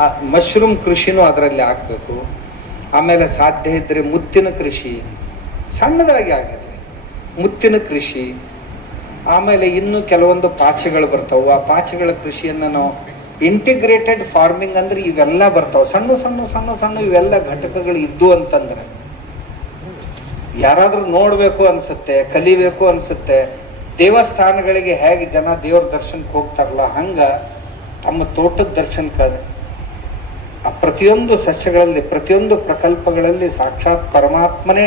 ಆ ಮಶ್ರೂಮ್ ಕೃಷಿನೂ ಅದರಲ್ಲಿ ಆಗಬೇಕು. ಆಮೇಲೆ ಸಾಧ್ಯ ಇದ್ದರೆ ಮುತ್ತಿನ ಕೃಷಿ ಸಣ್ಣದಾಗಿ ಆಗಿರಲಿ, ಮುತ್ತಿನ ಕೃಷಿ. ಆಮೇಲೆ ಇನ್ನು ಕೆಲವೊಂದು ಪಾಚಿಗಳು ಬರ್ತಾವೆ, ಆ ಪಾಚಿಗಳ ಕೃಷಿಯನ್ನು ನಾವು ಇಂಟಿಗ್ರೇಟೆಡ್ ಫಾರ್ಮಿಂಗ್ ಅಂದ್ರೆ ಇವೆಲ್ಲ ಬರ್ತಾವೆ. ಸಣ್ಣ ಸಣ್ಣ ಸಣ್ಣ ಸಣ್ಣ ಇವೆಲ್ಲ ಘಟಕಗಳು ಇದ್ದು ಅಂತಂದ್ರೆ ಯಾರಾದರೂ ನೋಡಬೇಕು ಅನಿಸುತ್ತೆ, ಕಲಿಬೇಕು ಅನಿಸುತ್ತೆ. ದೇವಸ್ಥಾನಗಳಿಗೆ ಹೇಗೆ ಜನ ದೇವ್ರ ದರ್ಶನಕ್ಕೆ ಹೋಗ್ತಾರಲ್ಲ, ಹಂಗೆ ತಮ್ಮ ತೋಟದ ದರ್ಶನಕ್ಕೆ ಆ ಪ್ರತಿಯೊಂದು ಸಸ್ಯಗಳಲ್ಲಿ, ಪ್ರತಿಯೊಂದು ಪ್ರಕಲ್ಪಗಳಲ್ಲಿ ಸಾಕ್ಷಾತ್ ಪರಮಾತ್ಮನೇ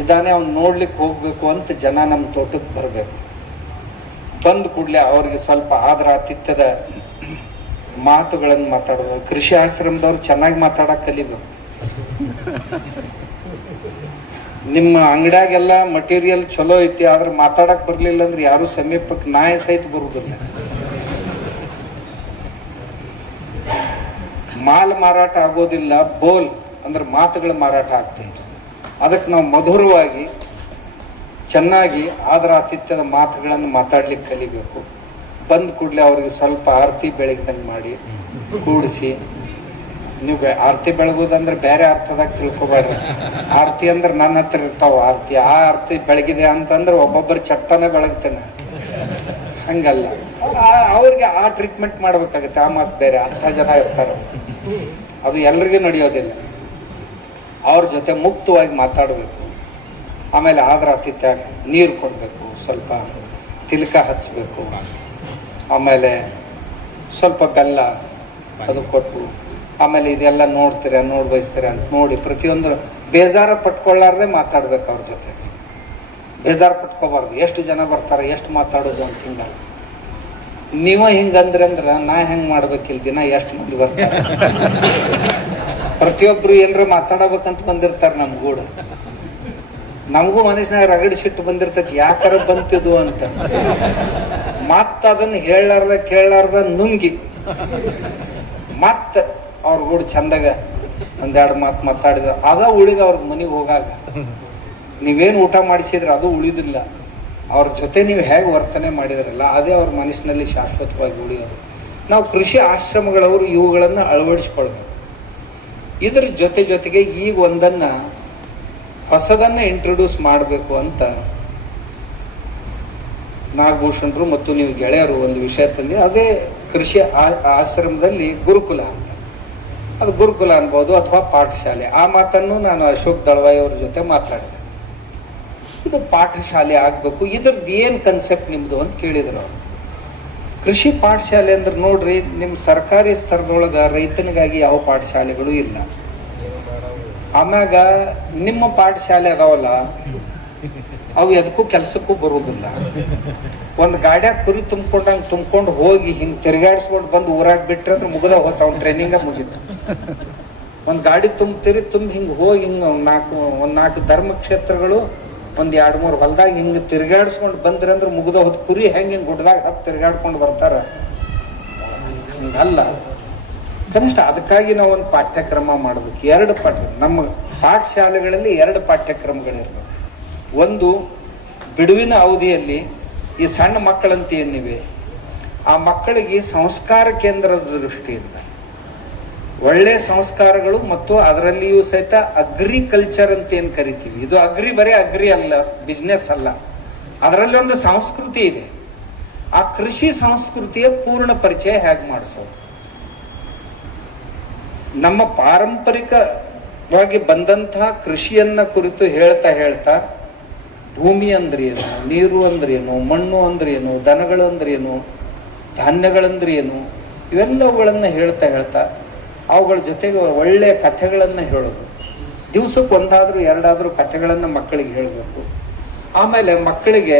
ಇದ್ದಾನೆ, ಅವ್ನು ನೋಡ್ಲಿಕ್ಕೆ ಹೋಗ್ಬೇಕು ಅಂತ ಜನ ನಮ್ಮ ತೋಟಕ್ಕೆ ಬರಬೇಕು. ಬಂದ ಕೂಡಲೇ ಅವ್ರಿಗೆ ಸ್ವಲ್ಪ ಆದರ ಆತಿಥ್ಯದ ಮಾತುಗಳನ್ನು ಮಾತಾಡೋದು. ಕೃಷಿ ಆಶ್ರಮದವ್ರು ಚೆನ್ನಾಗಿ ಮಾತಾಡಕ್ಕೆ ಕಲಿಬೇಕು. ನಿಮ್ಮ ಅಂಗಡಿಯಾಗೆಲ್ಲ ಮಟೀರಿಯಲ್ ಚಲೋ ಐತಿ, ಆದ್ರೆ ಮಾತಾಡಕ್ ಬರ್ಲಿಲ್ಲ ಅಂದ್ರೆ ಯಾರು ಸಮೀಪಕ್ಕೆ ನಾಯ ಸಹಿತ ಬರುವುದಿಲ್ಲ. ಮಾಲ್ ಮಾರಾಟ ಆಗೋದಿಲ್ಲ, ಬೋಲ್ ಅಂದ್ರೆ ಮಾತುಗಳ ಮಾರಾಟ ಆಗ್ತೈತೆ. ಅದಕ್ಕೆ ನಾವು ಮಧುರವಾಗಿ ಚೆನ್ನಾಗಿ ಆದರ ಆತಿಥ್ಯದ ಮಾತುಗಳನ್ನು ಮಾತಾಡ್ಲಿಕ್ಕೆ ಕಲಿಬೇಕು. ಬಂದ ಕೂಡಲೇ ಅವ್ರಿಗೆ ಸ್ವಲ್ಪ ಆರತಿ ಬೆಳಗ್ದಂಗೆ ಮಾಡಿ ಕೂಡಿಸಿ. ನೀವು ಆರತಿ ಬೆಳಗೋದಂದ್ರೆ ಬೇರೆ ಅರ್ಥದಾಗ ತಿಳ್ಕೊಬೇಡ್ರಿ. ಆರತಿ ಅಂದ್ರೆ ನನ್ನ ಹತ್ರ ಇರ್ತಾವ ಆರತಿ, ಆ ಆರತಿ ಬೆಳಗಿದೆ ಅಂತಂದ್ರೆ ಒಬ್ಬೊಬ್ಬರು ಚಟ್ಟನೆ ಬೆಳಗ್ತೇನೆ, ಹಂಗಲ್ಲ. ಅವ್ರಿಗೆ ಆ ಟ್ರೀಟ್ಮೆಂಟ್ ಮಾಡ್ಬೇಕಾಗತ್ತೆ. ಆ ಮಾತು ಬೇರೆ, ಅಂಥ ಜನ ಇರ್ತಾರೆ, ಅದು ಎಲ್ರಿಗೂ ನಡೆಯೋದಿಲ್ಲ. ಅವ್ರ ಜೊತೆ ಮುಕ್ತವಾಗಿ ಮಾತಾಡಬೇಕು. ಆಮೇಲೆ ಆದರ ಆತಿಥ್ಯ ನೀರು ಕೊಡಬೇಕು, ಸ್ವಲ್ಪ ತಿಲಕ ಹಚ್ಚಬೇಕು, ಆಮೇಲೆ ಸ್ವಲ್ಪ ಬೆಲ್ಲ ಅದು ಕೊಟ್ಟು, ಆಮೇಲೆ ಇದೆಲ್ಲ ನೋಡ್ತೀರ ನೋಡಿ ಬಯಸ್ತೀರ ಅಂತ ನೋಡಿ ಪ್ರತಿಯೊಂದು ಬೇಜಾರ ಪಟ್ಕೊಳ್ಳಾರ್ದೆ ಮಾತಾಡ್ಬೇಕು ಅವ್ರ ಜೊತೆ. ಬೇಜಾರು ಪಟ್ಕೋಬಾರ್ದು. ಎಷ್ಟು ಜನ ಬರ್ತಾರೆ, ಎಷ್ಟು ಮಾತಾಡೋದು ಅಂತ ಹಿಂಗಲ್ಲ. ನೀವ ಹಿಂಗಂದ್ರೆ ಅಂದ್ರೆ ನಾ ಹೆಂಗ್ ಮಾಡ್ಬೇಕಿಲ್ಲ, ದಿನ ಎಷ್ಟು ಮಂದಿ ಬರ್ತಾರೆ. ಪ್ರತಿಯೊಬ್ರು ಏನ್ರ ಮಾತಾಡಬೇಕಂತ ಬಂದಿರ್ತಾರೆ ನಮ್ಗೂಡ. ನಮಗೂ ಮನುಷ್ಯನಾಗ ರಗಡಿ ಸಿಟ್ಟು ಬಂದಿರ್ತೈತಿ, ಯಾಕಾರ ಬಂತಿದ್ವು ಅಂತ. ಅದನ್ನ ಹೇಳಾರ್ದ ಕೇಳಾರ್ದ ನುಂಗಿ ಮತ್ತ ಅವ್ರ ಕೂಡ ಚಂದಾಗ ಒಂದೆರಡು ಮಾತು ಮಾತಾಡಿದ ಅದ ಉಳಿದ ಅವ್ರ ಮನೆಗೆ ಹೋಗಾಗ ನೀವೇನು ಊಟ ಮಾಡಿಸಿದ್ರೆ ಅದು ಉಳಿದಿಲ್ಲ. ಅವ್ರ ಜೊತೆ ನೀವು ಹೇಗೆ ವರ್ತನೆ ಮಾಡಿದ್ರಲ್ಲ ಅದೇ ಅವ್ರ ಮನಸ್ಸಿನಲ್ಲಿ ಶಾಶ್ವತವಾಗಿ ಉಳಿಯೋದು. ನಾವು ಕೃಷಿ ಆಶ್ರಮಗಳವರು ಇವುಗಳನ್ನು ಅಳವಡಿಸ್ಕೊಳ್ಬೇಕು. ಇದ್ರ ಜೊತೆಗೆ ಈಗ ಒಂದನ್ನು ಹೊಸದನ್ನು ಇಂಟ್ರೊಡ್ಯೂಸ್ ಮಾಡಬೇಕು ಅಂತ ನಾಗಭೂಷಣರು ಮತ್ತು ನೀವು ಗೆಳೆಯರು ಒಂದು ವಿಷಯ ತಂದು, ಅದೇ ಕೃಷಿ ಆಶ್ರಮದಲ್ಲಿ ಗುರುಕುಲ ಅಂತ. ಅದು ಗುರುಕುಲ ಅನ್ಬೋದು ಅಥವಾ ಪಾಠಶಾಲೆ. ಆ ಮಾತನ್ನು ನಾನು ಅಶೋಕ್ ದಳವಾಯಿ ಅವ್ರ ಜೊತೆ ಮಾತಾಡಿದೆ. ಇದು ಪಾಠಶಾಲೆ ಆಗಬೇಕು, ಇದ್ರದ್ದು ಏನು ಕನ್ಸೆಪ್ಟ್ ನಿಮ್ಮದು ಅಂತ ಕೇಳಿದ್ರು ಅವರು. ಕೃಷಿ ಪಾಠಶಾಲೆ ಅಂದ್ರೆ ನೋಡ್ರಿ, ನಿಮ್ಮ ಸರ್ಕಾರಿ ಸ್ತರದೊಳಗೆ ರೈತನಿಗಾಗಿ ಯಾವ ಪಾಠಶಾಲೆಗಳು ಇಲ್ಲ. ಆಮ್ಯಾಗ ನಿಮ್ಮ ಪಾಠಶಾಲೆ ಅದಾವಲ್ಲ ಅವು ಎದಕ್ಕೂ ಕೆಲಸಕ್ಕೂ ಬರುವುದಿಲ್ಲ. ಒಂದು ಗಾಡ್ಯಾಗ ಕುರಿ ತುಂಬ್ಕೊಂಡು ಹೋಗಿ ಹಿಂಗೆ ತಿರುಗಾಡಿಸ್ಕೊಂಡು ಬಂದು ಊರಾಗ ಬಿಟ್ರೆ ಅಂದ್ರೆ ಮುಗಿದ ಹೋತ ಅವ್ನ ಟ್ರೈನಿಂಗ ಮುಗೀತು. ಒಂದು ಗಾಡಿ ತುಂಬಿ ಹಿಂಗೆ ಹೋಗಿ ಹಿಂಗೆ ಒಂದು ನಾಲ್ಕು ಧರ್ಮಕ್ಷೇತ್ರಗಳು ಒಂದು 2-3 ಹೊಲದಾಗ ಹಿಂಗೆ ತಿರುಗಾಡಿಸ್ಕೊಂಡು ಬಂದ್ರೆ ಅಂದ್ರೆ ಮುಗಿದ ಹೋದ. ಕುರಿ ಹಿಂಗೆ ಗುಡ್ಡದಾಗ ಹತ್ತು ತಿರುಗಾಡ್ಕೊಂಡು ಬರ್ತಾರ, ಹಿಂಗಲ್ಲ. ಕನಿಷ್ಠ ಅದಕ್ಕಾಗಿ ನಾವು ಒಂದು ಪಾಠ್ಯಕ್ರಮ ಮಾಡ್ಬೇಕು. 2 ನಮ್ಮ ಪಾಠಶಾಲೆಗಳಲ್ಲಿ 2 ಪಾಠ್ಯಕ್ರಮಗಳಿರ್ಬೇಕು. ಒಂದು, ಬಿಡುವಿನ ಅವಧಿಯಲ್ಲಿ ಈ ಸಣ್ಣ ಮಕ್ಕಳಂತ ಏನಿವೆ ಆ ಮಕ್ಕಳಿಗೆ ಸಂಸ್ಕಾರ ಕೇಂದ್ರದ ದೃಷ್ಟಿಯಿಂದ ಒಳ್ಳೆ ಸಂಸ್ಕಾರಗಳು ಮತ್ತು ಅದರಲ್ಲಿಯೂ ಸಹಿತ ಅಗ್ರಿಕಲ್ಚರ್ ಅಂತ ಏನು ಕರಿತೀವಿ, ಇದು ಬರೀ ಅಗ್ರಿ ಅಲ್ಲ, ಬಿಸ್ನೆಸ್ ಅಲ್ಲ, ಅದರಲ್ಲಿ ಒಂದು ಸಂಸ್ಕೃತಿ ಇದೆ. ಆ ಕೃಷಿ ಸಂಸ್ಕೃತಿಯ ಪೂರ್ಣ ಪರಿಚಯ ಹೇಗೆ ಮಾಡಿಸೋದು. ನಮ್ಮ ಪಾರಂಪರಿಕವಾಗಿ ಬಂದಂತಹ ಕೃಷಿಯನ್ನ ಕುರಿತು ಹೇಳ್ತಾ ಭೂಮಿ ಅಂದ್ರೇನು, ನೀರು ಅಂದ್ರೇನು, ಮಣ್ಣು ಅಂದ್ರೇನು, ದನಗಳು ಅಂದ್ರೇನು, ಧಾನ್ಯಗಳಂದ್ರೇನು, ಇವೆಲ್ಲವುಗಳನ್ನು ಹೇಳ್ತಾ ಅವುಗಳ ಜೊತೆಗೆ ಒಳ್ಳೆಯ ಕಥೆಗಳನ್ನು ಹೇಳೋದು. ದಿವಸಕ್ಕೆ 1-2 ಕಥೆಗಳನ್ನು ಮಕ್ಕಳಿಗೆ ಹೇಳಬೇಕು. ಆಮೇಲೆ ಮಕ್ಕಳಿಗೆ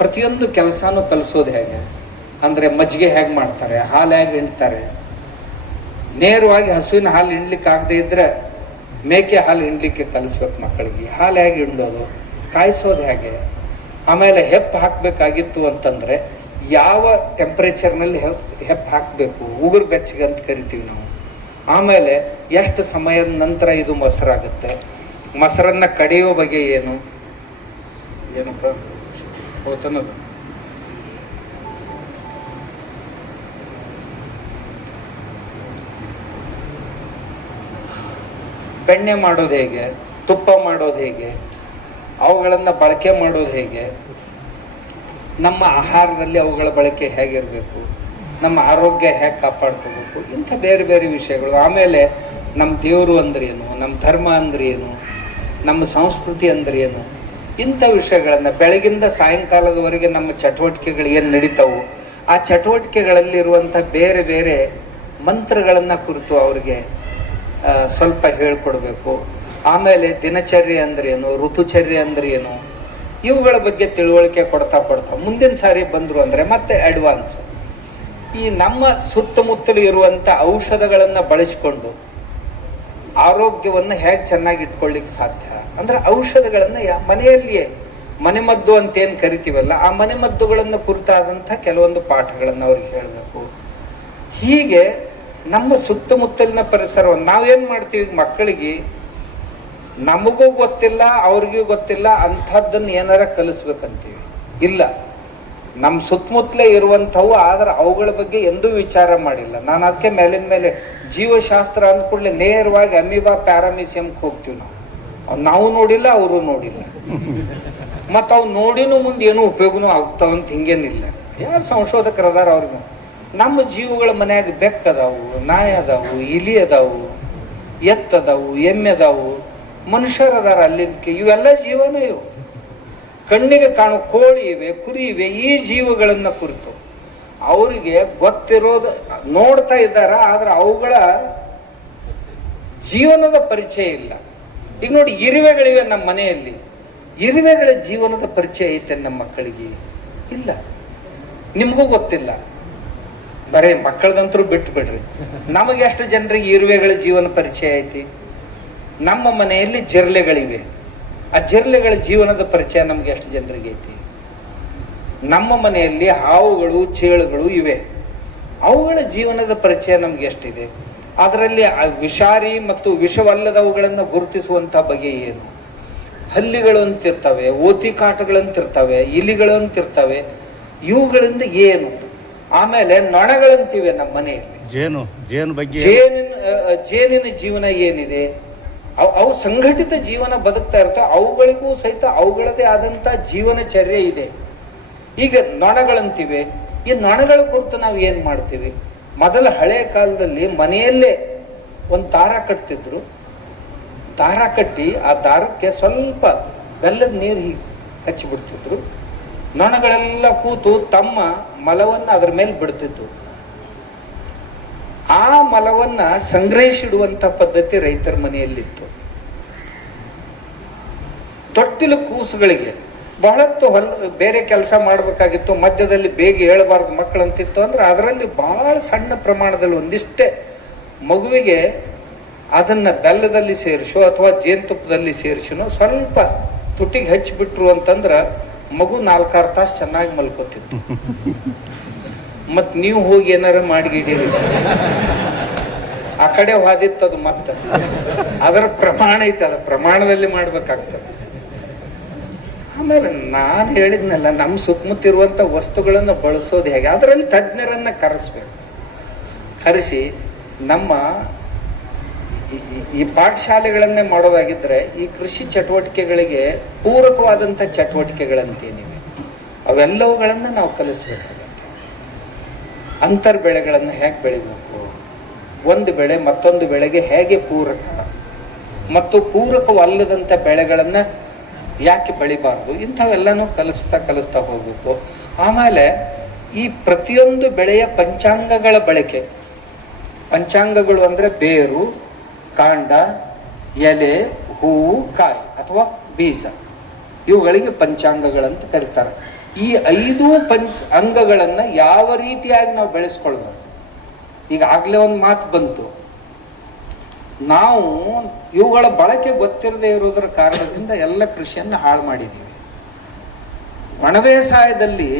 ಪ್ರತಿಯೊಂದು ಕೆಲಸನೂ ಕಲಿಸೋದು ಹೇಗೆ ಅಂದರೆ, ಮಜ್ಜಿಗೆ ಹೇಗೆ ಮಾಡ್ತಾರೆ, ಹಾಲು ಹೇಗೆ ಹಿಂಡ್ತಾರೆ, ನೇರವಾಗಿ ಹಸುವಿನ ಹಾಲು ಹಿಂಡ್ಲಿಕ್ಕೆ ಆಗದೆ ಇದ್ರೆ ಮೇಕೆ ಹಾಲು ಹಿಂಡ್ಲಿಕ್ಕೆ ಕಲಿಸ್ಬೇಕು ಮಕ್ಕಳಿಗೆ. ಹಾಲು ಹೇಗೆ ಹಿಂಡೋದು, ಕಾಯಿಸೋದು ಹೇಗೆ, ಆಮೇಲೆ ಹೆಪ್ಪು ಹಾಕಬೇಕಾಗಿತ್ತು ಅಂತಂದರೆ ಯಾವ ಟೆಂಪ್ರೇಚರ್ನಲ್ಲಿ ಹೆಪ್ಪು ಹಾಕಬೇಕು, ಉಗುರು ಬೆಚ್ಚಗೆ ಅಂತ ಕರಿತೀವಿ ನಾವು. ಆಮೇಲೆ ಎಷ್ಟು ಸಮಯದ ನಂತರ ಇದು ಮೊಸರಾಗುತ್ತೆ, ಮೊಸರನ್ನು ಕಡಿಯೋ ಬಗೆ ಏನಪ್ಪ ಹೋತನದು ಬೆಣ್ಣೆ ಮಾಡೋದು ಹೇಗೆ, ತುಪ್ಪ ಮಾಡೋದು ಹೇಗೆ, ಅವುಗಳನ್ನು ಬಳಕೆ ಮಾಡೋದು ಹೇಗೆ, ನಮ್ಮ ಆಹಾರದಲ್ಲಿ ಅವುಗಳ ಬಳಕೆ ಹೇಗಿರಬೇಕು, ನಮ್ಮ ಆರೋಗ್ಯ ಹೇಗೆ ಕಾಪಾಡ್ಕೋಬೇಕು, ಇಂಥ ಬೇರೆ ಬೇರೆ ವಿಷಯಗಳು. ಆಮೇಲೆ ನಮ್ಮ ದೇವರು ಅಂದ್ರೇನು, ನಮ್ಮ ಧರ್ಮ ಅಂದ್ರೇನು, ನಮ್ಮ ಸಂಸ್ಕೃತಿ ಅಂದ್ರೇನು, ಇಂಥ ವಿಷಯಗಳನ್ನು ಬೆಳಗಿಂದ ಸಾಯಂಕಾಲದವರೆಗೆ ನಮ್ಮ ಚಟುವಟಿಕೆಗಳು ಏನು ನಡೀತಾವು, ಆ ಚಟುವಟಿಕೆಗಳಲ್ಲಿರುವಂಥ ಬೇರೆ ಬೇರೆ ಮಂತ್ರಗಳನ್ನು ಕುರಿತು ಅವ್ರಿಗೆ ಸ್ವಲ್ಪ ಹೇಳ್ಕೊಡ್ಬೇಕು. ಆಮೇಲೆ ದಿನಚರ್ಯೆ ಅಂದ್ರೇನು, ಋತುಚರ್ಯೆ ಅಂದ್ರೇನು, ಇವುಗಳ ಬಗ್ಗೆ ತಿಳುವಳಿಕೆ ಕೊಡ್ತಾ ಮುಂದಿನ ಸಾರಿ ಬಂದರು ಅಂದರೆ ಮತ್ತೆ ಅಡ್ವಾನ್ಸು. ಈ ನಮ್ಮ ಸುತ್ತಮುತ್ತಲು ಇರುವಂಥ ಔಷಧಗಳನ್ನು ಬಳಸಿಕೊಂಡು ಆರೋಗ್ಯವನ್ನು ಹೇಗೆ ಚೆನ್ನಾಗಿ ಇಟ್ಕೊಳ್ಳಿಕ್ಕೆ ಸಾಧ್ಯ ಅಂದ್ರೆ ಔಷಧಗಳನ್ನು ಮನೆಯಲ್ಲಿಯೇ ಮನೆಮದ್ದು ಅಂತೇನು ಕರಿತೀವಲ್ಲ, ಆ ಮನೆಮದ್ದುಗಳನ್ನು ಕುರಿತಾದಂಥ ಕೆಲವೊಂದು ಪಾಠಗಳನ್ನು ಅವ್ರಿಗೆ ಹೇಳಬೇಕು. ಹೀಗೆ ನಮ್ಮ ಸುತ್ತಮುತ್ತಲಿನ ಪರಿಸರವನ್ನು ನಾವೇನು ಮಾಡ್ತೀವಿ, ಮಕ್ಕಳಿಗೆ ನಮಗೂ ಗೊತ್ತಿಲ್ಲ ಅವ್ರಿಗೂ ಗೊತ್ತಿಲ್ಲ ಅಂಥದ್ದನ್ನು ಏನಾರ ಕಲಿಸ್ಬೇಕಂತೀವಿ. ಇಲ್ಲ, ನಮ್ಮ ಸುತ್ತಮುತ್ತಲೇ ಇರುವಂಥವು, ಆದ್ರೆ ಅವುಗಳ ಬಗ್ಗೆ ಎಂದೂ ವಿಚಾರ ಮಾಡಿಲ್ಲ. ನಾನು ಅದಕ್ಕೆ ಮೇಲಿನ ಮೇಲೆ ಜೀವಶಾಸ್ತ್ರ ಅಂದ್ಕೂಡಲೇ ನೇರವಾಗಿ ಅಮೀಬಾ ಪ್ಯಾರಾಮಿಸಿಯಮ್ಗೆ ಹೋಗ್ತೀವಿ. ನಾವು ನೋಡಿಲ್ಲ, ಅವರು ನೋಡಿಲ್ಲ, ಮತ್ತು ಅವು ನೋಡಿನೂ ಮುಂದೆ ಏನೂ ಉಪಯೋಗನೂ ಆಗ್ತಾವಂತ ಹಿಂಗೇನಿಲ್ಲ. ಯಾರು ಸಂಶೋಧಕರು ಅದಾರ ಅವ್ರಿಗೆ. ನಮ್ಮ ಜೀವಗಳ ಮನ್ಯಾಗ ಬೆಕ್ಕದಾವು, ನಾಯಿ ಅದಾವು, ಇಲಿ ಅದಾವು, ಎತ್ತದಾವು, ಎಮ್ಮೆ ಅದಾವು, ಮನುಷ್ಯರದಾರ ಅಲ್ಲಿದ್ದಕ್ಕೆ. ಇವೆಲ್ಲ ಜೀವನ. ಇವು ಕಣ್ಣಿಗೆ ಕಾಣೋ ಕೋಳಿ ಇವೆ, ಕುರಿ ಇವೆ. ಈ ಜೀವಗಳನ್ನು ಕುರಿತು ಅವರಿಗೆ ಗೊತ್ತಿರೋದು, ನೋಡ್ತಾ ಇದ್ದಾರ, ಆದ್ರೆ ಅವುಗಳ ಜೀವನದ ಪರಿಚಯ ಇಲ್ಲ. ಈಗ ನೋಡಿ, ಇರುವೆಗಳಿವೆ ನಮ್ಮ ಮನೆಯಲ್ಲಿ. ಇರುವೆಗಳ ಜೀವನದ ಪರಿಚಯ ಐತೆ ನಮ್ಮ ಮಕ್ಕಳಿಗೆ? ಇಲ್ಲ, ನಿಮಗೂ ಗೊತ್ತಿಲ್ಲ. ಬರೇ ಮಕ್ಕಳದಂತರೂ ಬಿಟ್ಟು ಬಿಡ್ರಿ. ನಮಗೆ ಎಷ್ಟು ಜನರಿಗೆ ಇರುವೆಗಳ ಜೀವನ ಪರಿಚಯ ಐತಿ? ನಮ್ಮ ಮನೆಯಲ್ಲಿ ಜಿರ್ಲೆಗಳಿವೆ. ಆ ಜಿರ್ಲೆಗಳ ಜೀವನದ ಪರಿಚಯ ನಮ್ಗೆ ಎಷ್ಟು ಜನರಿಗೆ ಐತಿ? ನಮ್ಮ ಮನೆಯಲ್ಲಿ ಹಾವುಗಳು, ಚೇಳುಗಳು ಇವೆ. ಅವುಗಳ ಜೀವನದ ಪರಿಚಯ ನಮ್ಗೆ ಎಷ್ಟಿದೆ? ಅದರಲ್ಲಿ ವಿಷಾರಿ ಮತ್ತು ವಿಷವಲ್ಲದವುಗಳನ್ನು ಗುರುತಿಸುವಂಥ ಬಗೆ ಏನು? ಹಲ್ಲಿಗಳು ಅಂತಿರ್ತವೆ, ಓತಿ ಕಾಟಗಳಂತಿರ್ತವೆ, ಇಲಿಗಳು ಅಂತಿರ್ತವೆ. ಇವುಗಳಿಂದ ಏನು? ಆಮೇಲೆ ನೊಣಗಳಂತಿವೆ ನಮ್ಮ ಮನೆಯಲ್ಲಿ. ಜೇನಿನ ಜೀವನ ಏನಿದೆ? ಅವು ಸಂಘಟಿತ ಜೀವನ ಬದುಕ್ತಾ ಇರ್ತವೆ. ಅವುಗಳಿಗೂ ಸಹಿತ ಅವುಗಳದೇ ಆದಂಥ ಜೀವನಚರ್ಯೆ ಇದೆ. ಈಗ ನೊಣಗಳಂತಿವೆ. ಈ ನೊಣಗಳ ಕುರಿತು ನಾವು ಏನು ಮಾಡ್ತೀವಿ? ಮೊದಲ ಹಳೆಯ ಕಾಲದಲ್ಲಿ ಮನೆಯಲ್ಲೇ ಒಂದು ದಾರ ಕಟ್ತಿದ್ರು. ದಾರ ಕಟ್ಟಿ ಆ ದಾರಕ್ಕೆ ಸ್ವಲ್ಪ ಬೆಲ್ಲದ ನೀರು ಹೀಗೆ ಹಚ್ಚಿಬಿಡ್ತಿದ್ರು. ನೊಣಗಳೆಲ್ಲ ಕೂತು ತಮ್ಮ ಮಲವನ್ನು ಅದರ ಮೇಲೆ ಬಿಡ್ತಿದ್ವು. ಆ ಮಲವನ್ನ ಸಂಗ್ರಹಿಸಿಡುವಂತ ಪದ್ಧತಿ ರೈತರ ಮನೆಯಲ್ಲಿತ್ತು. ತೊಟ್ಟಿಲ ಕೂಸುಗಳಿಗೆ ಬಹಳತ್ತು ಬೇರೆ ಕೆಲಸ ಮಾಡಬೇಕಾಗಿತ್ತು. ಮಧ್ಯದಲ್ಲಿ ಬೇಗ ಹೇಳಬಾರ್ದು ಮಕ್ಕಳಂತಿತ್ತು. ಅಂದ್ರೆ ಅದರಲ್ಲಿ ಬಹಳ ಸಣ್ಣ ಪ್ರಮಾಣದಲ್ಲಿ ಒಂದಿಷ್ಟೇ ಮಗುವಿಗೆ ಅದನ್ನ ಬೆಲ್ಲದಲ್ಲಿ ಸೇರಿಸೋ ಅಥವಾ ಜೇನುತುಪ್ಪದಲ್ಲಿ ಸೇರಿಸಿನೋ ಸ್ವಲ್ಪ ತುಟಿಗೆ ಹಚ್ಚಿಬಿಟ್ರು ಅಂತಂದ್ರೆ ಮಗು 4-6 ತಾಸು ಚೆನ್ನಾಗಿ ಮಲ್ಕೋತಿತ್ತು. ಮತ್ ನೀವು ಹೋಗಿ ಏನಾರ ಮಾಡಿಗಿಡೀರಿ, ಆ ಕಡೆ ಹಾದಿತ್ತದು. ಮತ್ತ ಅದರ ಪ್ರಮಾಣ ಐತೆ, ಅದ ಪ್ರಮಾಣದಲ್ಲಿ ಮಾಡ್ಬೇಕಾಗ್ತದೆ. ಆಮೇಲೆ ನಾನು ಹೇಳಿದ್ನಲ್ಲ, ನಮ್ಮ ಸುತ್ತಮುತ್ತ ಇರುವಂತ ವಸ್ತುಗಳನ್ನು ಬಳಸೋದು ಹೇಗೆ, ಅದರಲ್ಲಿ ತಜ್ಞರನ್ನ ಕರೆಸ್ಬೇಕು. ಕರೆಸಿ ನಮ್ಮ ಈ ಪಾಠಶಾಲೆಗಳನ್ನೇ ಮಾಡೋದಾಗಿದ್ರೆ ಈ ಕೃಷಿ ಚಟುವಟಿಕೆಗಳಿಗೆ ಪೂರಕವಾದಂಥ ಚಟುವಟಿಕೆಗಳಂತೇನಿವೆ ಅವೆಲ್ಲವುಗಳನ್ನು ನಾವು ಕಲಿಸ್ಬೇಕಾಗತ್ತೆ. ಅಂತರ್ ಬೆಳೆಗಳನ್ನು ಹೇಗೆ ಬೆಳಿಬೇಕು, ಒಂದು ಬೆಳೆ ಮತ್ತೊಂದು ಬೆಳೆಗೆ ಹೇಗೆ ಪೂರಕ, ಮತ್ತು ಪೂರಕವಲ್ಲದಂಥ ಬೆಳೆಗಳನ್ನು ಯಾಕೆ ಬೆಳಿಬಾರ್ದು, ಇಂಥವೆಲ್ಲನೂ ಕಲಿಸ್ತಾ ಹೋಗ್ಬೇಕು. ಆಮೇಲೆ ಈ ಪ್ರತಿಯೊಂದು ಬೆಳೆಯ ಪಂಚಾಂಗಗಳ ಬಳಕೆ. ಪಂಚಾಂಗಗಳು ಅಂದರೆ ಬೇರು, ಕಾಂಡ, ಎಲೆ, ಹೂವು, ಕಾಯಿ ಅಥವಾ ಬೀಜ, ಇವುಗಳಿಗೆ ಪಂಚಾಂಗಗಳಂತ ಕರೀತಾರೆ. ಈ 5 ಅಂಗಗಳನ್ನು ಯಾವ ರೀತಿಯಾಗಿ ನಾವು ಬೆಳೆಸ್ಕೊಳ್ಬೇಕು? ಈಗ ಆಗ್ಲೇ ಒಂದು ಮಾತು ಬಂತು, ನಾವು ಇವುಗಳ ಬಳಕೆ ಗೊತ್ತಿರದೇ ಇರೋದ್ರ ಕಾರಣದಿಂದ ಎಲ್ಲ ಕೃಷಿಯನ್ನು ಹಾಳು ಮಾಡಿದ್ದೀವಿ. ಒಣಬೇಸಾಯದಲ್ಲಿ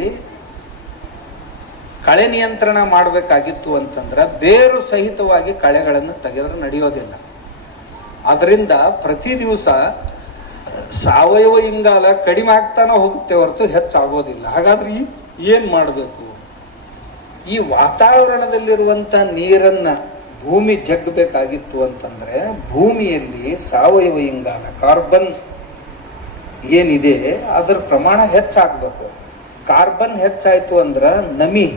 ಕಳೆ ನಿಯಂತ್ರಣ ಮಾಡಬೇಕಾಗಿತ್ತು ಅಂತಂದ್ರೆ ಬೇರು ಸಹಿತವಾಗಿ ಕಳೆಗಳನ್ನು ತೆಗೆದ್ರೆ ನಡೆಯೋದಿಲ್ಲ. ಅದರಿಂದ ಪ್ರತಿ ದಿವಸ ಸಾವಯವ ಇಂಗಾಲ ಕಡಿಮೆ ಆಗ್ತಾನೆ ಹೋಗುತ್ತೆ ಹೊರತು ಹೆಚ್ಚಾಗೋದಿಲ್ಲ. ಹಾಗಾದ್ರೆ ಏನು ಮಾಡಬೇಕು? ಈ ವಾತಾವರಣದಲ್ಲಿರುವಂಥ ನೀರನ್ನ ಭೂಮಿ ಜಗ್ಗಬೇಕಾಗಿತ್ತು ಅಂತಂದ್ರೆ ಭೂಮಿಯಲ್ಲಿ ಸಾವಯವ ಇಂಗಾಲ ಕಾರ್ಬನ್ ಏನಿದೆ ಅದರ ಪ್ರಮಾಣ ಹೆಚ್ಚಾಗಬೇಕು. ಕಾರ್ಬನ್ ಹೆಚ್ಚಾಯಿತು ಅಂದ್ರೆ ನಮಿ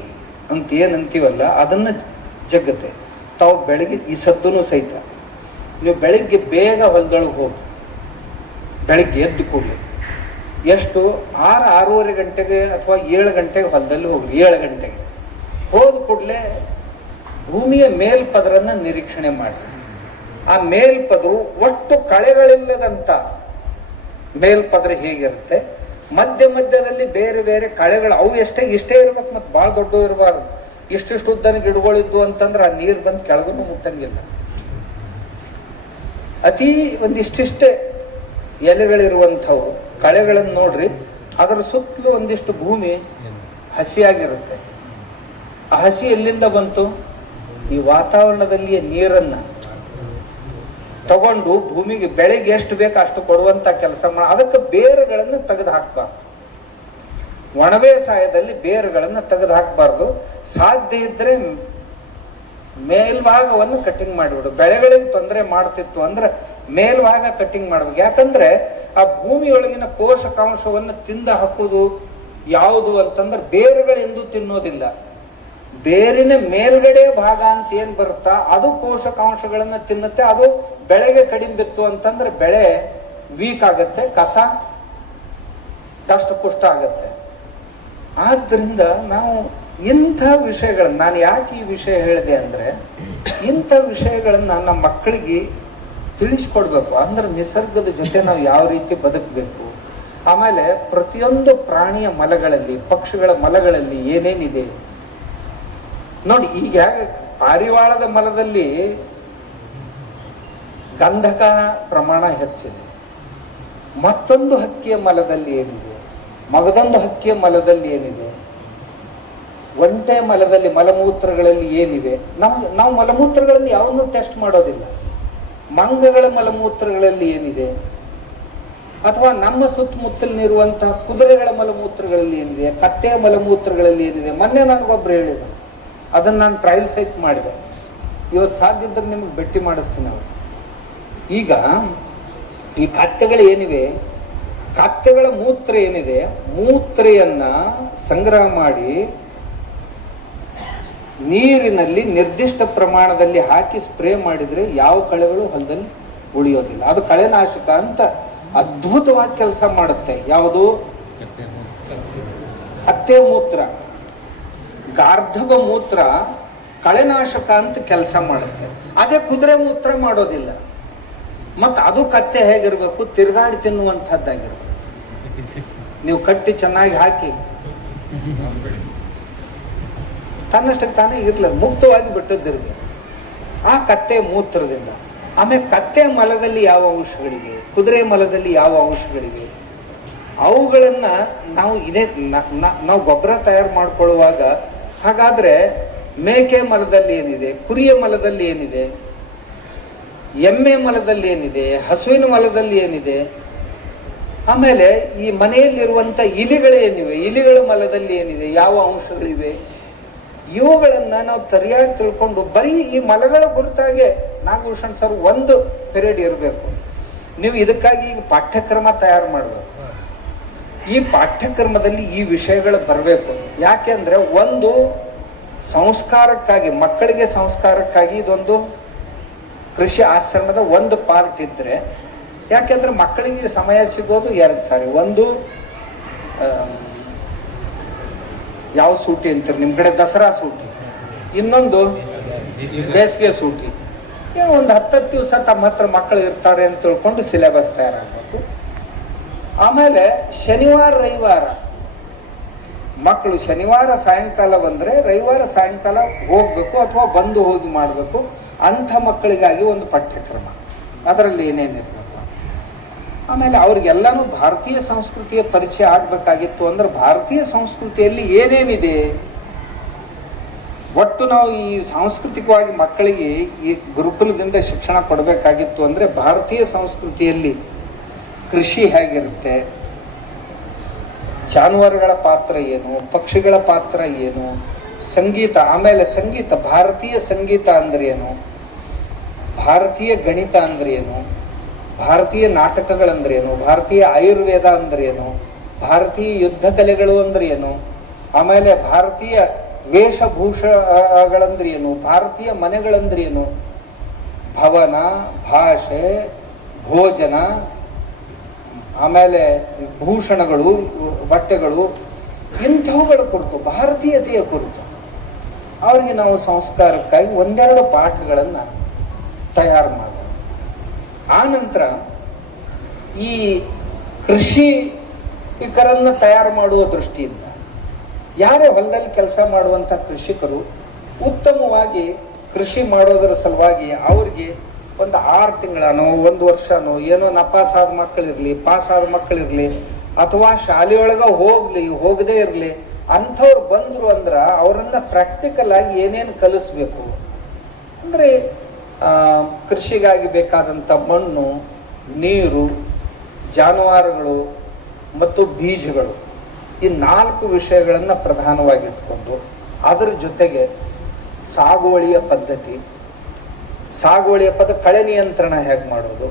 ಅಂತ ಏನಂತೀವಲ್ಲ ಅದನ್ನು ಜಗ್ಗತ್ತೆ. ತಾವು ಬೆಳಗ್ಗೆ ಈ ಸದ್ದೂ ಸಹಿತ ನೀವು ಬೆಳಿಗ್ಗೆ ಬೇಗ ಹೊಲದೊಳಗೆ ಹೋಗಿ ಬೆಳಿಗ್ಗೆ ಎದ್ದು ಕೂಡಲೇ ಎಷ್ಟು 6-6:30 ಗಂಟೆಗೆ ಅಥವಾ 7 ಗಂಟೆಗೆ ಹೊಲದಲ್ಲಿ ಹೋಗ್ರಿ. 7 ಗಂಟೆಗೆ ಹೋದ ಕೂಡಲೇ ಭೂಮಿಯ ಮೇಲ್ಪದರನ್ನು ನಿರೀಕ್ಷಣೆ ಮಾಡಿ. ಆ ಮೇಲ್ಪದರು ಒಟ್ಟು ಕಳೆಗಳಿಲ್ಲದಂಥ ಮೇಲ್ಪದ್ರ ಹೇಗಿರುತ್ತೆ, ಮಧ್ಯ ಮಧ್ಯದಲ್ಲಿ ಬೇರೆ ಬೇರೆ ಕಳೆಗಳು ಅವು ಇಷ್ಟೇ ಇರ್ಬೇಕು, ಮತ್ತು ಭಾಳ ದೊಡ್ಡ ಇರಬಾರ್ದು. ಇಷ್ಟಿಷ್ಟು ಉದ್ದನ ಗಿಡಗಳಿದ್ವು ಅಂತಂದ್ರೆ ಆ ನೀರು ಬಂದು ಕೆಳಗೂ ಮುಟ್ಟಂಗಿಲ್ಲ. ಅತಿ ಒಂದಿಷ್ಟಿಷ್ಟೇ ಎಲೆಗಳಿರುವಂಥವು ಕಳೆಗಳನ್ನು ನೋಡ್ರಿ, ಅದರ ಸುತ್ತಲೂ ಒಂದಿಷ್ಟು ಭೂಮಿ ಹಸಿಯಾಗಿರುತ್ತೆ. ಆ ಹಸಿ ಎಲ್ಲಿಂದ ಬಂತು? ಈ ವಾತಾವರಣದಲ್ಲಿಯ ನೀರನ್ನು ತಗೊಂಡು ಭೂಮಿಗೆ ಬೆಳೆಗೆ ಎಷ್ಟು ಬೇಕು ಅಷ್ಟು ಕೊಡುವಂತ ಕೆಲಸ ಮಾಡಿ. ಅದಕ್ಕೆ ಬೇರುಗಳನ್ನು ತೆಗೆದು ಹಾಕಬಾರ್ದು. ಒಣಬೇಸಾಯದಲ್ಲಿ ಬೇರುಗಳನ್ನು ತೆಗೆದು ಹಾಕಬಾರ್ದು. ಸಾಧ್ಯ ಇದ್ರೆ ಮೇಲ್ಭಾಗವನ್ನು ಕಟಿಂಗ್ ಮಾಡಿಬಿಡು. ಬೆಳೆಗಳಿಗೆ ತೊಂದರೆ ಮಾಡ್ತಿತ್ತು ಅಂದ್ರೆ ಮೇಲ್ಭಾಗ ಕಟಿಂಗ್ ಮಾಡ್ಬೇಕು. ಯಾಕಂದ್ರೆ ಆ ಭೂಮಿಯೊಳಗಿನ ಪೋಷಕಾಂಶವನ್ನು ತಿಂದ ಹಾಕುವುದು ಯಾವುದು ಅಂತಂದ್ರೆ ಬೇರುಗಳೆಂದು ತಿನ್ನೋದಿಲ್ಲ. ಬೇರಿನ ಮೇಲ್ಗಡೆ ಭಾಗ ಅಂತ ಏನ್ ಬರುತ್ತಾ ಅದು ಪೋಷಕಾಂಶಗಳನ್ನ ತಿನ್ನುತ್ತೆ. ಅದು ಬೆಳೆಗೆ ಕಡಿಮೆ ಬಿತ್ತು ಅಂತಂದ್ರೆ ಬೆಳೆ ವೀಕ್ ಆಗತ್ತೆ, ಕಸ ದಷ್ಟಪುಷ್ಟ ಆಗತ್ತೆ. ಆದ್ರಿಂದ ನಾವು ಇಂಥ ವಿಷಯಗಳನ್ನ, ನಾನು ಯಾಕೆ ಈ ವಿಷಯ ಹೇಳಿದೆ ಅಂದ್ರೆ ಇಂಥ ವಿಷಯಗಳನ್ನ ನಮ್ಮ ಮಕ್ಕಳಿಗೆ ತಿಳಿಸ್ಕೊಡ್ಬೇಕು. ಅಂದ್ರೆ ನಿಸರ್ಗದ ಜೊತೆ ನಾವು ಯಾವ ರೀತಿ ಬದುಕಬೇಕು. ಆಮೇಲೆ ಪ್ರತಿಯೊಂದು ಪ್ರಾಣಿಯ ಮಲಗಳಲ್ಲಿ, ಪಕ್ಷಿಗಳ ಮಲಗಳಲ್ಲಿ ಏನೇನಿದೆ ನೋಡಿ. ಈಗ ಪಾರಿವಾಳದ ಮಲದಲ್ಲಿ ಗಂಧಕ ಪ್ರಮಾಣ ಹೆಚ್ಚಿದೆ. ಮತ್ತೊಂದು ಹಕ್ಕಿಯ ಮಲದಲ್ಲಿ ಏನಿದೆ, ಮಗದೊಂದು ಹಕ್ಕಿಯ ಮಲದಲ್ಲಿ ಏನಿದೆ, ಒಂಟೆ ಮಲದಲ್ಲಿ ಮಲಮೂತ್ರಗಳಲ್ಲಿ ಏನಿವೆ. ನಾವು ಮಲಮೂತ್ರಗಳಲ್ಲಿ ಯಾವನ್ನೂ ಟೆಸ್ಟ್ ಮಾಡೋದಿಲ್ಲ. ಮಂಗಗಳ ಮಲಮೂತ್ರಗಳಲ್ಲಿ ಏನಿದೆ, ಅಥವಾ ನಮ್ಮ ಸುತ್ತಮುತ್ತಲಿರುವಂತಹ ಕುದುರೆಗಳ ಮಲಮೂತ್ರಗಳಲ್ಲಿ ಏನಿದೆ, ಕತ್ತೆಯ ಮಲಮೂತ್ರಗಳಲ್ಲಿ ಏನಿದೆ. ಮೊನ್ನೆ ನನಗೊಬ್ರು ಹೇಳಿದರು, ಅದನ್ನು ನಾನು ಟ್ರಯಲ್ ಸಹಿತ ಮಾಡಿದೆ. ಇವತ್ತು ಸಾಧ್ಯ ಇದ್ರೆ ನಿಮಗೆ ಭೇಟಿ ಮಾಡಿಸ್ತೀನಿ. ಅವರು ಈಗ ಈ ಕತ್ತೆಗಳು ಏನಿವೆ, ಕತ್ತೆಗಳ ಮೂತ್ರ ಏನಿದೆ, ಮೂತ್ರೆಯನ್ನ ಸಂಗ್ರಹ ಮಾಡಿ ನೀರಿನಲ್ಲಿ ನಿರ್ದಿಷ್ಟ ಪ್ರಮಾಣದಲ್ಲಿ ಹಾಕಿ ಸ್ಪ್ರೇ ಮಾಡಿದ್ರೆ ಯಾವ ಕಳೆಗಳು ಹೊಲದಲ್ಲಿ ಉಳಿಯೋದಿಲ್ಲ. ಅದು ಕಳೆನಾಶಕ ಅಂತ ಅದ್ಭುತವಾಗಿ ಕೆಲಸ ಮಾಡುತ್ತೆ. ಯಾವುದು? ಕತ್ತೆ ಮೂತ್ರ, ಗಾರ್ಧಬ ಮೂತ್ರ ಕಳೆನಾಶಕ ಅಂತ ಕೆಲಸ ಮಾಡುತ್ತೆ. ಅದೇ ಕುದುರೆ ಮೂತ್ರ ಮಾಡೋದಿಲ್ಲ. ಮತ್ತು ಅದು ಕತ್ತೆ ಹೇಗಿರ್ಬೇಕು? ತಿರುಗಾಡಿ ತಿನ್ನುವಂಥದ್ದಾಗಿರ್ಬೇಕು. ನೀವು ಕಟ್ಟಿ ಚೆನ್ನಾಗಿ ಹಾಕಿ ತನ್ನಷ್ಟಕ್ಕೆ ತಾನೇ ಇರಲಿಲ್ಲ, ಮುಕ್ತವಾಗಿ ಬಿಟ್ಟದ್ದಿರಬೇಕು ಆ ಕತ್ತೆ ಮೂತ್ರದಿಂದ. ಆಮೇಲೆ ಕತ್ತೆ ಮಲದಲ್ಲಿ ಯಾವ ಅಂಶಗಳಿವೆ, ಕುದುರೆ ಮಲದಲ್ಲಿ ಯಾವ ಅಂಶಗಳಿವೆ, ಅವುಗಳನ್ನ ನಾವು ನಾವು ಗೊಬ್ಬರ ತಯಾರು ಮಾಡ್ಕೊಳ್ಳುವಾಗ ಹಾಗಾದ್ರೆ ಮೇಕೆ ಮಲದಲ್ಲಿ ಏನಿದೆ, ಕುರಿಯ ಮಲದಲ್ಲಿ ಏನಿದೆ, ಎಮ್ಮೆ ಮಲದಲ್ಲಿ ಏನಿದೆ, ಹಸುವಿನ ಮಲದಲ್ಲಿ ಏನಿದೆ, ಆಮೇಲೆ ಈ ಮನೆಯಲ್ಲಿರುವಂಥ ಇಲಿಗಳೇನಿವೆ, ಇಲಿಗಳ ಮಲದಲ್ಲಿ ಏನಿದೆ, ಯಾವ ಅಂಶಗಳಿವೆ, ಇವುಗಳನ್ನ ನಾವು ಸರಿಯಾಗಿ ತಿಳ್ಕೊಂಡು ಬರೀ ಈ ಮಲಗಳ ಕುರಿತಾಗೆ ನಾಗಭೂಷಣ್ ಸರ್ ಒಂದು ಪಿರಿಯಡ್ ಇರಬೇಕು. ನೀವು ಇದಕ್ಕಾಗಿ ಈಗ ಪಾಠ್ಯಕ್ರಮ ತಯಾರು ಮಾಡಬೇಕು. ಈ ಪಾಠ್ಯಕ್ರಮದಲ್ಲಿ ಈ ವಿಷಯಗಳು ಬರಬೇಕು. ಯಾಕೆ ಅಂದ್ರೆ ಒಂದು ಸಂಸ್ಕಾರಕ್ಕಾಗಿ, ಮಕ್ಕಳಿಗೆ ಸಂಸ್ಕಾರಕ್ಕಾಗಿ ಇದೊಂದು ಕೃಷಿ ಆಶ್ರಮದ ಒಂದು ಪಾರ್ಟ್ ಇದ್ರೆ, ಯಾಕೆಂದ್ರೆ ಮಕ್ಕಳಿಗೆ ಸಮಯ ಸಿಗೋದು 2 ಸಾರಿ. ಒಂದು ಯಾವ ಸೂಟಿ ಅಂತೀರಿ ನಿಮ್ಮ ಕಡೆ? ದಸರಾ ಸೂಟಿ. ಇನ್ನೊಂದು ಬೇಸಿಗೆ ಸೂಟಿ. ಒಂದು 10 ದಿವಸ ತಮ್ಮ ಹತ್ರ ಮಕ್ಕಳು ಇರ್ತಾರೆ ಅಂತ ತಿಳ್ಕೊಂಡು ಸಿಲೆಬಸ್ ತಯಾರಾಗಬೇಕು. ಆಮೇಲೆ ಶನಿವಾರ ರವಿವಾರ ಮಕ್ಕಳು ಶನಿವಾರ ಸಾಯಂಕಾಲ ಬಂದರೆ ರವಿವಾರ ಸಾಯಂಕಾಲ ಹೋಗ್ಬೇಕು ಅಥವಾ ಬಂದು ಹೋಗಿ ಮಾಡಬೇಕು. ಅಂಥ ಮಕ್ಕಳಿಗಾಗಿ ಒಂದು ಪಠ್ಯಕ್ರಮ, ಅದರಲ್ಲಿ ಏನೇನಿರಬೇಕು. ಆಮೇಲೆ ಅವ್ರಿಗೆಲ್ಲನೂ ಭಾರತೀಯ ಸಂಸ್ಕೃತಿಯ ಪರಿಚಯ ಆಗಬೇಕಾಗಿತ್ತು. ಅಂದ್ರೆ ಭಾರತೀಯ ಸಂಸ್ಕೃತಿಯಲ್ಲಿ ಏನೇನಿದೆ, ಒಟ್ಟು ನಾವು ಈ ಸಾಂಸ್ಕೃತಿಕವಾಗಿ ಮಕ್ಕಳಿಗೆ ಈ ಗುರುಕುಲದಿಂದ ಶಿಕ್ಷಣ ಕೊಡಬೇಕಾಗಿತ್ತು. ಅಂದರೆ ಭಾರತೀಯ ಸಂಸ್ಕೃತಿಯಲ್ಲಿ ಕೃಷಿ ಹೇಗಿರುತ್ತೆ, ಜಾನುವಾರುಗಳ ಪಾತ್ರ ಏನು, ಪಕ್ಷಿಗಳ ಪಾತ್ರ ಏನು, ಸಂಗೀತ, ಆಮೇಲೆ ಸಂಗೀತ, ಭಾರತೀಯ ಸಂಗೀತ ಅಂದ್ರೆ ಏನು, ಭಾರತೀಯ ಗಣಿತ ಅಂದ್ರೆ ಏನು, ಭಾರತೀಯ ನಾಟಕಗಳಂದ್ರೇನು, ಭಾರತೀಯ ಆಯುರ್ವೇದ ಅಂದ್ರೇನು, ಭಾರತೀಯ ಯುದ್ಧ ಕಲೆಗಳು ಅಂದ್ರೆ ಏನು, ಆಮೇಲೆ ಭಾರತೀಯ ವೇಷಭೂಷಗಳಂದ್ರೇನು, ಭಾರತೀಯ ಮನೆಗಳಂದ್ರೇನು, ಭವನ, ಭಾಷೆ, ಭೋಜನ, ಆಮೇಲೆ ಭೂಷಣಗಳು, ಬಟ್ಟೆಗಳು, ಇಂಥವುಗಳ ಕುರಿತು, ಭಾರತೀಯತೆಯ ಕುರಿತು ಅವ್ರಿಗೆ ನಾವು ಸಂಸ್ಕಾರಕ್ಕಾಗಿ ಒಂದೆರಡು ಪಾಠಗಳನ್ನು ತಯಾರು ಮಾಡೋದು. ಆ ನಂತರ ಈ ಕೃಷಿಕರನ್ನು ತಯಾರು ಮಾಡುವ ದೃಷ್ಟಿಯಿಂದ ಯಾರೇ ಹೊಲದಲ್ಲಿ ಕೆಲಸ ಮಾಡುವಂಥ ಕೃಷಿಕರು ಉತ್ತಮವಾಗಿ ಕೃಷಿ ಮಾಡೋದರ ಸಲುವಾಗಿ ಅವ್ರಿಗೆ ಒಂದು 6 ತಿಂಗಳನೋ 1 ವರ್ಷನೋ ಏನೋ ನಪಾಸಾದ ಮಕ್ಕಳಿರಲಿ, ಪಾಸಾದ ಮಕ್ಕಳಿರಲಿ, ಅಥವಾ ಶಾಲೆಯೊಳಗೆ ಹೋಗದೇ ಇರಲಿ, ಅಂಥವ್ರು ಬಂದರು ಅಂದ್ರೆ ಅವರನ್ನು ಪ್ರಾಕ್ಟಿಕಲ್ ಆಗಿ ಏನೇನು ಕಲಿಸ್ಬೇಕು ಅಂದರೆ ಕೃಷಿಗಾಗಿ ಬೇಕಾದಂಥ ಮಣ್ಣು, ನೀರು, ಜಾನುವಾರುಗಳು ಮತ್ತು ಬೀಜಗಳು, ಈ 4 ವಿಷಯಗಳನ್ನು ಪ್ರಧಾನವಾಗಿಟ್ಕೊಂಡು ಅದರ ಜೊತೆಗೆ ಸಾಗುವಳಿಯ ಪದ್ಧತಿ, ಕಳೆ ನಿಯಂತ್ರಣ ಹೇಗೆ ಮಾಡೋದು,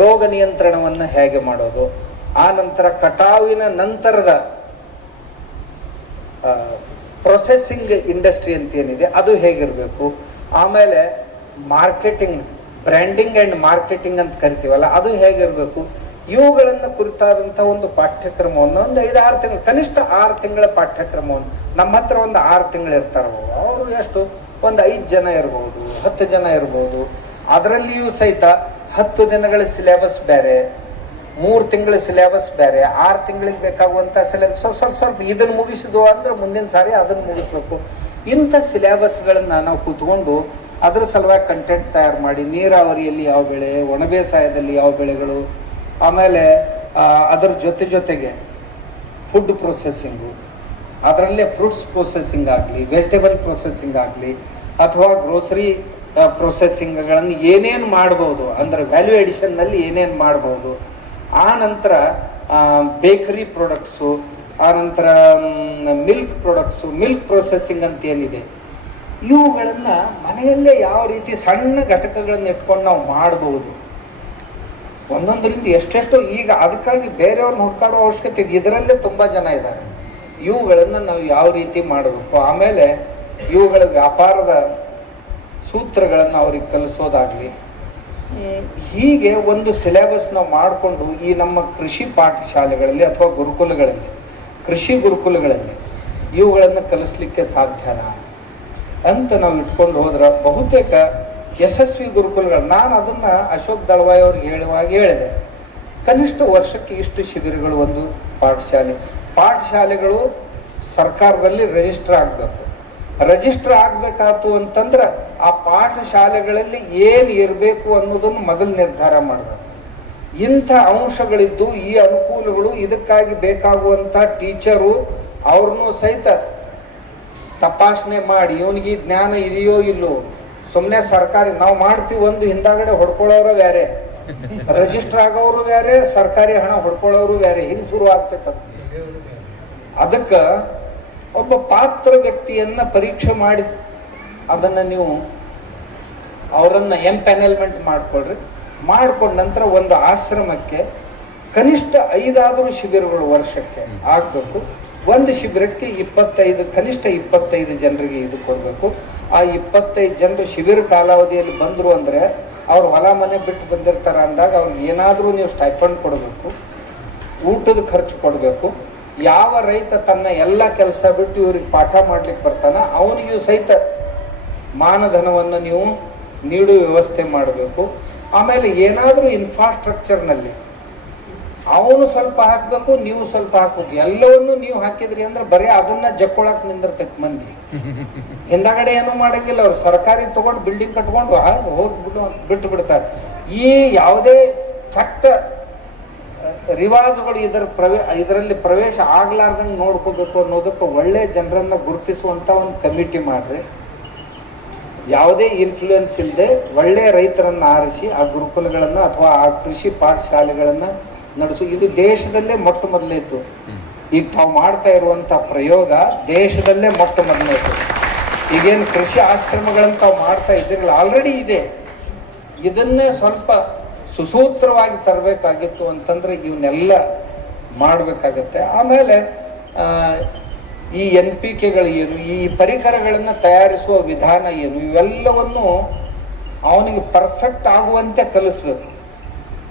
ರೋಗ ನಿಯಂತ್ರಣವನ್ನು ಹೇಗೆ ಮಾಡೋದು, ಆ ನಂತರ ಕಟಾವಿನ ನಂತರದ ಪ್ರೊಸೆಸಿಂಗ್ ಇಂಡಸ್ಟ್ರಿ ಅಂತ ಏನಿದೆ ಅದು ಹೇಗಿರಬೇಕು, ಆಮೇಲೆ ಮಾರ್ಕೆಟಿಂಗ್, ಬ್ರ್ಯಾಂಡಿಂಗ್ ಆ್ಯಂಡ್ ಮಾರ್ಕೆಟಿಂಗ್ ಅಂತ ಕರಿತೀವಲ್ಲ ಅದು ಹೇಗಿರಬೇಕು, ಇವುಗಳನ್ನು ಕುರಿತಾದಂಥ ಒಂದು ಪಾಠ್ಯಕ್ರಮವನ್ನು ಒಂದು 5-6 ತಿಂಗಳು, ಕನಿಷ್ಠ 6 ತಿಂಗಳ ಪಾಠ್ಯಕ್ರಮವನ್ನು, ನಮ್ಮ ಹತ್ರ ಒಂದು 6 ತಿಂಗಳು ಇರ್ತಾರ ಅವರು, ಎಷ್ಟು ಒಂದು 5 ಜನ ಇರ್ಬೋದು, 10 ಜನ ಇರ್ಬೋದು. ಅದರಲ್ಲಿಯೂ ಸಹಿತ 10 ದಿನಗಳ ಸಿಲೆಬಸ್ ಬೇರೆ, 3 ತಿಂಗಳ ಸಿಲೆಬಸ್ ಬೇರೆ, 6 ತಿಂಗಳಿಗೆ ಬೇಕಾಗುವಂಥ ಸಿಲೆಬಸ್ ಸ್ವಲ್ಪ ಇದನ್ನು ಮುಗಿಸಿದ್ವು ಅಂದ್ರೆ ಮುಂದಿನ ಸಾರಿ ಅದನ್ನು ಮುಗಿಸ್ಬೇಕು. ಇಂಥ ಸಿಲೆಬಸ್ಗಳನ್ನು ನಾವು ಕೂತ್ಕೊಂಡು ಅದ್ರ ಸಲುವಾಗಿ ಕಂಟೆಂಟ್ ತಯಾರು ಮಾಡಿ, ನೀರಾವರಿಯಲ್ಲಿ ಯಾವ ಬೆಳೆ, ಒಣ ಬೇಸಾಯದಲ್ಲಿ ಯಾವ ಬೆಳೆಗಳು, ಆಮೇಲೆ ಅದರ ಜೊತೆಗೆ ಫುಡ್ ಪ್ರೊಸೆಸಿಂಗು, ಅದರಲ್ಲೇ ಫ್ರೂಟ್ಸ್ ಪ್ರೊಸೆಸಿಂಗ್ ಆಗಲಿ, ವೆಜಿಟೇಬಲ್ ಪ್ರೊಸೆಸಿಂಗ್ ಆಗಲಿ, ಅಥವಾ ಗ್ರೋಸರಿ ಪ್ರೊಸೆಸಿಂಗ್ಗಳನ್ನು ಏನೇನು ಮಾಡ್ಬೋದು ಅಂದರೆ ವ್ಯಾಲ್ಯೂ ಎಡಿಷನ್ನಲ್ಲಿ ಏನೇನು ಮಾಡ್ಬೋದು, ಆ ನಂತರ ಬೇಕರಿ ಪ್ರಾಡಕ್ಟ್ಸು, ಆ ನಂತರ ಮಿಲ್ಕ್ ಪ್ರಾಡಕ್ಟ್ಸು, ಮಿಲ್ಕ್ ಪ್ರೊಸೆಸಿಂಗ್ ಅಂತ ಏನಿದೆ, ಇವುಗಳನ್ನು ಮನೆಯಲ್ಲೇ ಯಾವ ರೀತಿ ಸಣ್ಣ ಘಟಕಗಳನ್ನು ಇಟ್ಕೊಂಡು ನಾವು ಮಾಡ್ಬೋದು. ಒಂದೊಂದರಿಂದ ಎಷ್ಟೆಷ್ಟು ಈಗ ಅದಕ್ಕಾಗಿ ಬೇರೆಯವ್ರನ್ನ ಹುಡ್ಕಾಡೋ ಅವಶ್ಯಕತೆ ಇದೆ, ಇದರಲ್ಲೇ ತುಂಬ ಜನ ಇದ್ದಾರೆ. ಇವುಗಳನ್ನು ನಾವು ಯಾವ ರೀತಿ ಮಾಡಬೇಕು, ಆಮೇಲೆ ಇವುಗಳ ವ್ಯಾಪಾರದ ಸೂತ್ರಗಳನ್ನು ಅವ್ರಿಗೆ ಕಲಿಸೋದಾಗಲಿ, ಹೀಗೆ ಒಂದು ಸಿಲೆಬಸ್ ನಾವು ಮಾಡಿಕೊಂಡು ಈ ನಮ್ಮ ಕೃಷಿ ಪಾಠಶಾಲೆಗಳಲ್ಲಿ ಅಥವಾ ಗುರುಕುಲಗಳಲ್ಲಿ, ಕೃಷಿ ಗುರುಕುಲಗಳಲ್ಲಿ ಇವುಗಳನ್ನು ಕಲಿಸ್ಲಿಕ್ಕೆ ಸಾಧ್ಯನಾ ಅಂತ ನಾವು ಇಟ್ಕೊಂಡು ಹೋದ್ರೆ ಬಹುತೇಕ ಯಶಸ್ವಿ ಗುರುಕುಲಗಳು, ನಾನು ಅದನ್ನು ಅಶೋಕ್ ದಳವಾಯಿ ಅವ್ರಿಗೆ ಹೇಳುವಾಗ ಹೇಳಿದೆ, ಕನಿಷ್ಠ ವರ್ಷಕ್ಕೆ ಇಷ್ಟು ಶಿಬಿರಗಳು, ಒಂದು ಪಾಠಶಾಲೆಗಳು ಸರ್ಕಾರದಲ್ಲಿ ರಿಜಿಸ್ಟರ್ ಆಗಬೇಕು. ರಿಜಿಸ್ಟರ್ ಆಗಬೇಕಾಯ್ತು ಅಂತಂದ್ರೆ ಆ ಪಾಠಶಾಲೆಗಳಲ್ಲಿ ಏನು ಇರಬೇಕು ಅನ್ನೋದನ್ನು ಮೊದಲು ನಿರ್ಧಾರ ಮಾಡಬೇಕು. ಇಂಥ ಅಂಶಗಳಿದ್ದು ಈ ಅನುಕೂಲಗಳು, ಇದಕ್ಕಾಗಿ ಬೇಕಾಗುವಂಥ ಟೀಚರು ಅವ್ರನ್ನೂ ಸಹಿತ ತಪಾಸಣೆ ಮಾಡಿ ಇವನಿಗೆ ಜ್ಞಾನ ಇದೆಯೋ ಇಲ್ಲೋ. ಸುಮ್ಮನೆ ಸರ್ಕಾರಿ ನಾವು ಮಾಡ್ತೀವಿ ಒಂದು ಹಿಂದಾಗಡೆ ಹೊಡ್ಕೊಳ್ಳೋರು ಬೇರೆ, ರಿಜಿಸ್ಟರ್ ಆಗೋರು ಬೇರೆ, ಸರ್ಕಾರಿ ಹಣ ಹೊಡ್ಕೊಳ್ಳೋರು ಬೇರೆ, ಹಿಂಗೆ ಶುರು ಆಗ್ತೈತೆ. ಅದಕ್ಕೆ ಒಬ್ಬ ಪಾತ್ರ ವ್ಯಕ್ತಿಯನ್ನ ಪರೀಕ್ಷೆ ಮಾಡಿ ಅದನ್ನು ನೀವು ಅವರನ್ನು ಎಂಪ್ಯಾನಲ್ಮೆಂಟ್ ಮಾಡಿಕೊಡ್ರಿ. ಮಾಡ್ಕೊಂಡ ನಂತರ ಒಂದು ಆಶ್ರಮಕ್ಕೆ ಕನಿಷ್ಠ 5 ಶಿಬಿರಗಳು ವರ್ಷಕ್ಕೆ ಆಗಬೇಕು. ಒಂದು ಶಿಬಿರಕ್ಕೆ 25, ಕನಿಷ್ಠ 25 ಜನರಿಗೆ ಇದು ಕೊಡಬೇಕು. ಆ 25 ಜನರು ಶಿಬಿರ ಕಾಲಾವಧಿಯಲ್ಲಿ ಬಂದರು ಅಂದರೆ ಅವ್ರು ಹೊಲ ಮನೆ ಬಿಟ್ಟು ಬಂದಿರ್ತಾರೆ ಅಂದಾಗ ಅವ್ರಿಗೆ ಏನಾದರೂ ನೀವು ಸ್ಟೈಪಂಡ್ ಕೊಡಬೇಕು, ಊಟದ ಖರ್ಚು ಕೊಡಬೇಕು. ಯಾವ ರೈತ ತನ್ನ ಎಲ್ಲ ಕೆಲಸ ಬಿಟ್ಟು ಇವ್ರಿಗೆ ಪಾಠ ಮಾಡ್ಲಿಕ್ಕೆ ಬರ್ತಾನ ಅವನಿಗೂ ಸಹಿತ ಮಾನಧನವನ್ನು ನೀವು ನೀಡುವ ವ್ಯವಸ್ಥೆ ಮಾಡಬೇಕು. ಆಮೇಲೆ ಏನಾದರೂ ಇನ್ಫ್ರಾಸ್ಟ್ರಕ್ಚರ್ನಲ್ಲಿ ಅವನು ಸ್ವಲ್ಪ ಹಾಕಬೇಕು, ನೀವು ಸ್ವಲ್ಪ ಹಾಕ್ಬೇಕು. ಎಲ್ಲವನ್ನೂ ನೀವು ಹಾಕಿದ್ರಿ ಅಂದ್ರೆ ಬರೀ ಅದನ್ನ ಜಕ್ಕೊಳಕ್ ನಿಂದಿರ್ತೈತೆ ಮಂದಿ. ಹಿಂದಗಡೆ ಏನೂ ಮಾಡಂಗಿಲ್ಲ, ಅವ್ರು ಸರ್ಕಾರಿ ತಗೊಂಡು ಬಿಲ್ಡಿಂಗ್ ಕಟ್ಕೊಂಡು ಹೋಗ್ಬಿಟ್ಟು ಬಿಟ್ಟು ಬಿಡ್ತಾರೆ. ಈ ಯಾವುದೇ ಕೆಟ್ಟ ರಿವಾಜುಗಳು ಇದರಲ್ಲಿ ಪ್ರವೇಶ ಆಗ್ಲಾರ್ದಂಗೆ ನೋಡ್ಕೋಬೇಕು ಅನ್ನೋದಕ್ಕೆ ಒಳ್ಳೆ ಜನರನ್ನ ಗುರುತಿಸುವಂತ ಒಂದು ಕಮಿಟಿ ಮಾಡ್ರಿ. ಯಾವುದೇ ಇನ್ಫ್ಲೂಯೆನ್ಸ್ ಇಲ್ಲದೆ ಒಳ್ಳೆ ರೈತರನ್ನ ಆರಿಸಿ ಆ ಗುರುಕುಲಗಳನ್ನ ಅಥವಾ ಆ ಕೃಷಿ ಪಾಠಶಾಲೆಗಳನ್ನ ನಡೆಸು. ಇದು ದೇಶದಲ್ಲೇ ಮೊಟ್ಟ ಮೊದಲೇತು. ಈಗ ತಾವು ಮಾಡ್ತಾ ಇರುವಂತ ಪ್ರಯೋಗ ದೇಶದಲ್ಲೇ ಮೊಟ್ಟ ಮೊದಲೇತು. ಈಗೇನು ಕೃಷಿ ಆಶ್ರಮಗಳನ್ನ ತಾವು ಮಾಡ್ತಾ ಇದ್ದೀರಲ್ಲ, ಆಲ್ರೆಡಿ ಇದೆ. ಇದನ್ನೇ ಸ್ವಲ್ಪ ಸುಸೂತ್ರವಾಗಿ ತರಬೇಕಾಗಿತ್ತು ಅಂತಂದ್ರೆ ಇವನ್ನೆಲ್ಲ ಮಾಡಬೇಕಾಗತ್ತೆ. ಆಮೇಲೆ ಈ NPKಗಳು ಏನು, ಈ ಪರಿಕರಗಳನ್ನು ತಯಾರಿಸುವ ವಿಧಾನ ಏನು, ಇವೆಲ್ಲವನ್ನು ಅವನಿಗೆ ಪರ್ಫೆಕ್ಟ್ ಆಗುವಂತೆ ಕಲಿಸ್ಬೇಕು.